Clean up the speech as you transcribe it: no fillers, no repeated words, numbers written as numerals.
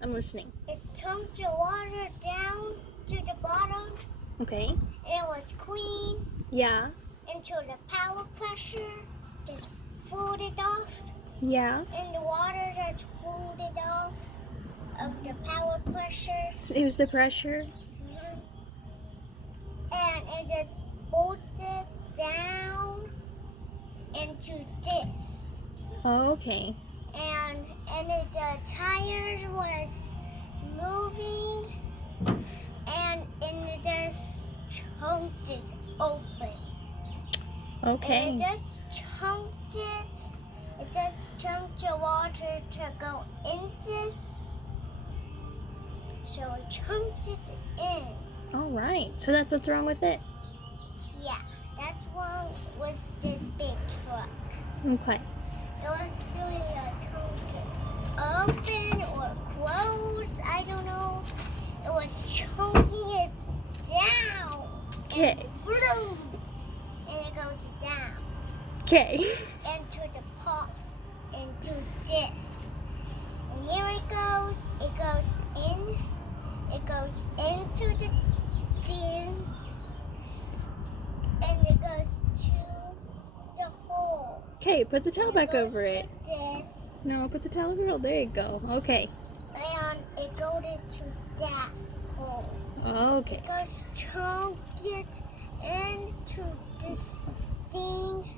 I'm listening. It sunk the water down to the bottom. Okay. It was clean Yeah. until the power pressure just pulled it off. Yeah. And the water just pulled it off of the power pressure. It was the pressure. And it just bolted down into this. Oh, okay. And the tires was moving and it just chunked it open. Okay. And it just chunked it. It just chunked the water to go in this. So it chunked it in. All right. So that's what's wrong with it? Yeah, that's wrong with this big truck. Okay. It was doing a chunk open or close, I don't know. It was chunking it down. Okay. And vroom, and it goes down. Okay. Into the pot, into this. And here it goes. It goes in. It goes into the bins. And it goes to the hole. Okay, put the towel back goes over to it. This. No, put the towel over it. There you go. Okay. And it goes into that hole. Okay. It goes chunk it into this thing.